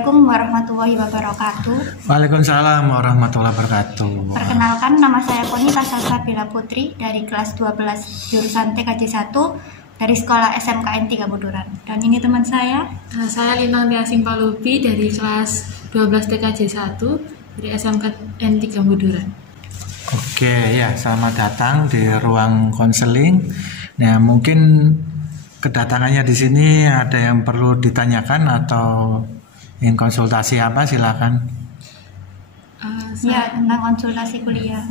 Assalamualaikum warahmatullahi wabarakatuh. Waalaikumsalam warahmatullahi wabarakatuh. Perkenalkan, nama saya Konita Salsabila Putri dari kelas 12 jurusan TKJ 1 dari sekolah SMKN 3 Buduran. Dan ini teman saya. Saya Lintang Tiasing Palupi dari kelas 12 TKJ 1 dari SMKN 3 Buduran. Oke ya, selamat datang di ruang konseling. Nah, mungkin kedatangannya di sini ada yang perlu ditanyakan atau ingin konsultasi apa, silakan. Ya, tentang konsultasi kuliah.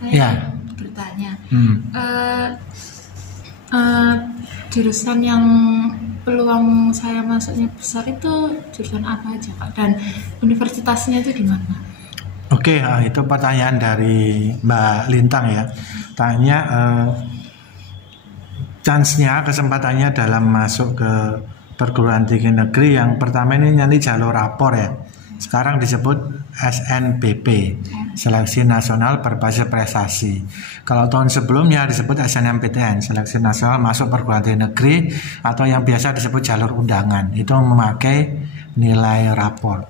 Saya bertanya, jurusan yang peluang saya masuknya besar itu jurusan apa aja, Pak? Dan universitasnya itu di mana? Oke, itu pertanyaan dari Mbak Lintang ya. Tanya chance-nya, kesempatannya dalam masuk ke perguruan tinggi negeri yang pertama ini nanti jalur rapor ya. Sekarang disebut SNBP, Seleksi Nasional Berbasis Prestasi. Kalau tahun sebelumnya disebut SNMPTN, Seleksi Nasional Masuk Perguruan Tinggi Negeri, atau yang biasa disebut jalur undangan. Itu memakai nilai rapor.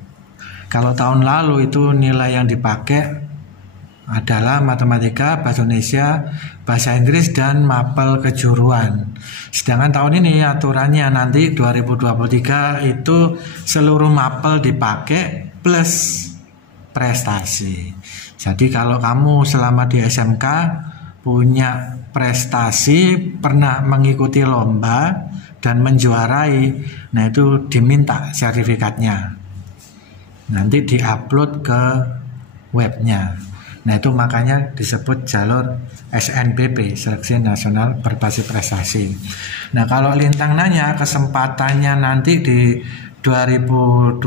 Kalau tahun lalu itu nilai yang dipakai adalah matematika, bahasa Indonesia, bahasa Inggris, dan mapel kejuruan. Sedangkan tahun ini aturannya nanti 2023 itu seluruh mapel dipakai plus prestasi. Jadi kalau kamu selama di SMK punya prestasi, pernah mengikuti lomba dan menjuarai, nah itu diminta sertifikatnya. Nanti diupload ke webnya. Nah itu makanya disebut jalur SNBP, Seleksi Nasional Berbasis Prestasi. Nah kalau Lintang nanya kesempatannya nanti di 2023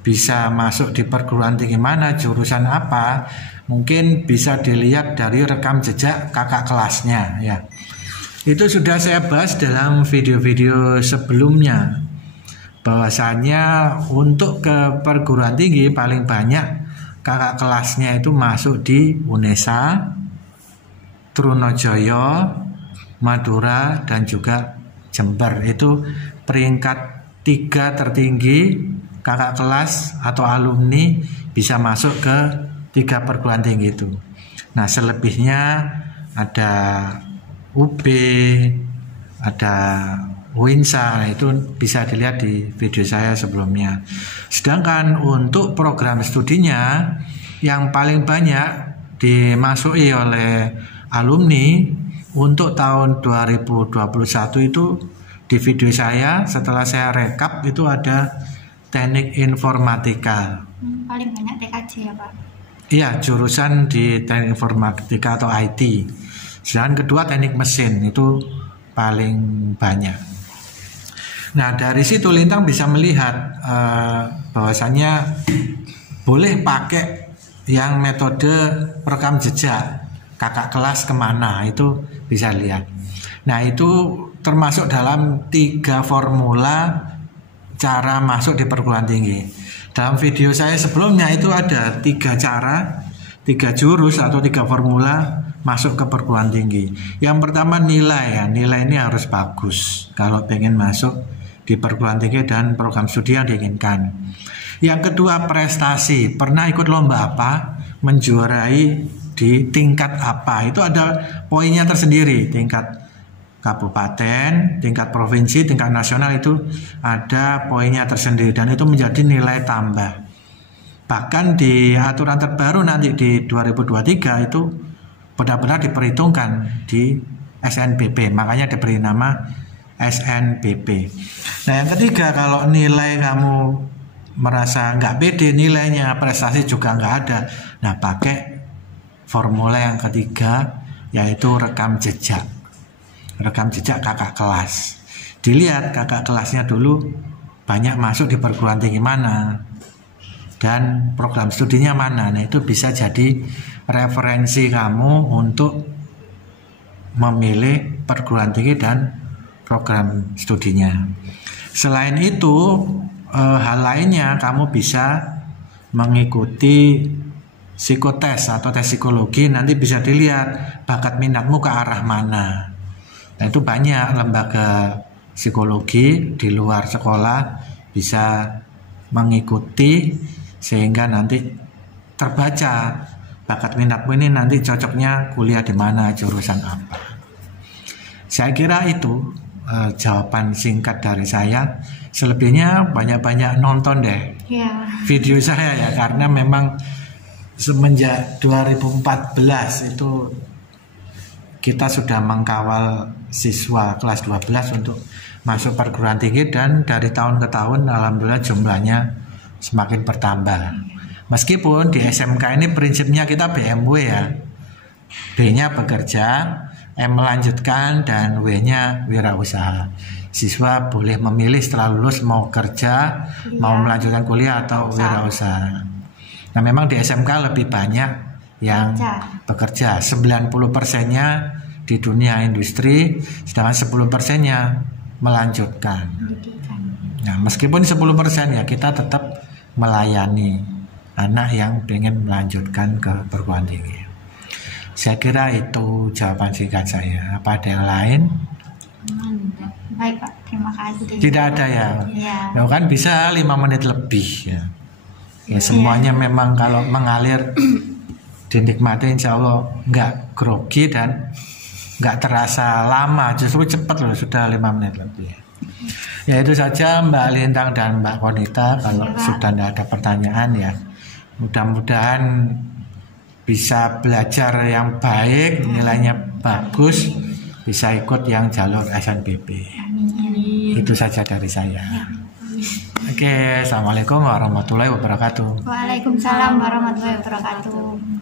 bisa masuk di perguruan tinggi mana, jurusan apa, mungkin bisa dilihat dari rekam jejak kakak kelasnya ya. Itu sudah saya bahas dalam video-video sebelumnya, bahwasanya untuk ke perguruan tinggi paling banyak kakak kelasnya itu masuk di UNESA, Trunojoyo, Madura, dan juga Jember. Itu peringkat 3 tertinggi kakak kelas atau alumni bisa masuk ke 3 perguruan tinggi itu. Nah selebihnya ada UB, ada Winsa, itu bisa dilihat di video saya sebelumnya. Sedangkan untuk program studinya yang paling banyak dimasuki oleh alumni untuk tahun 2021 itu di video saya setelah saya rekap itu ada teknik informatika. Paling banyak TKJ ya Pak? Iya, jurusan di teknik informatika atau IT. Sedangkan kedua teknik mesin itu paling banyak. Nah dari situ Lintang bisa melihat bahwasannya boleh pakai yang metode rekam jejak kakak kelas kemana, itu bisa lihat. Nah itu termasuk dalam 3 formula cara masuk di perguruan tinggi. Dalam video saya sebelumnya itu ada 3 cara, 3 jurus atau 3 formula masuk ke perguruan tinggi. Yang pertama nilai ya, nilai ini harus bagus kalau pengen masuk di perguruan tinggi dan program studi yang diinginkan. Yang kedua prestasi, pernah ikut lomba apa, menjuarai di tingkat apa, itu ada poinnya tersendiri. Tingkat kabupaten, tingkat provinsi, tingkat nasional itu ada poinnya tersendiri dan itu menjadi nilai tambah. Bahkan di aturan terbaru nanti di 2023 itu benar-benar diperhitungkan di SNBP, makanya diberi nama SNBP. Nah yang ketiga, kalau nilai kamu merasa nggak pede nilainya, prestasi juga nggak ada, nah pakai formula yang ketiga yaitu rekam jejak. Rekam jejak kakak kelas. Dilihat kakak kelasnya dulu banyak masuk di perguruan tinggi mana dan program studinya mana. Nah itu bisa jadi referensi kamu untuk memilih perguruan tinggi dan program studinya. Selain itu hal lainnya kamu bisa mengikuti psikotes atau tes psikologi, nanti bisa dilihat bakat minatmu ke arah mana. Nah itu banyak lembaga psikologi di luar sekolah bisa mengikuti sehingga nanti terbaca bakat minatmu ini nanti cocoknya kuliah di mana, jurusan apa. Saya kira itu jawaban singkat dari saya. Selebihnya banyak-banyak nonton deh video saya ya, karena memang semenjak 2014 itu kita sudah mengkawal siswa kelas 12 untuk masuk perguruan tinggi, dan dari tahun ke tahun alhamdulillah jumlahnya semakin bertambah. Meskipun di SMK ini prinsipnya kita BMW ya, B-nya bekerja, M melanjutkan, dan W-nya wirausaha. Siswa boleh memilih setelah lulus mau kerja, mau melanjutkan kuliah atau wirausaha. Nah memang di SMK lebih banyak yang bekerja, 90%-nya di dunia industri, sedangkan 10%-nya melanjutkan. Nah meskipun 10% ya kita tetap melayani anak yang ingin melanjutkan ke perguruan tinggi. Saya kira itu jawaban singkat saya. Apa ada yang lain? Baik Pak, terima kasih. Tidak ada ya. Ya kan bisa 5 menit lebih ya. Ya semuanya memang kalau mengalir dinikmati insya Allah nggak grogi dan nggak terasa lama, justru cepat loh, sudah 5 menit lebih. Ya itu saja Mbak Lintang dan Mbak Konita. Kalau sudah tidak ada pertanyaan ya, mudah-mudahan bisa belajar yang baik, nilainya bagus, bisa ikut yang jalur SNBP. Itu saja dari saya. Oke, assalamualaikum warahmatullahi wabarakatuh. Waalaikumsalam warahmatullahi wabarakatuh.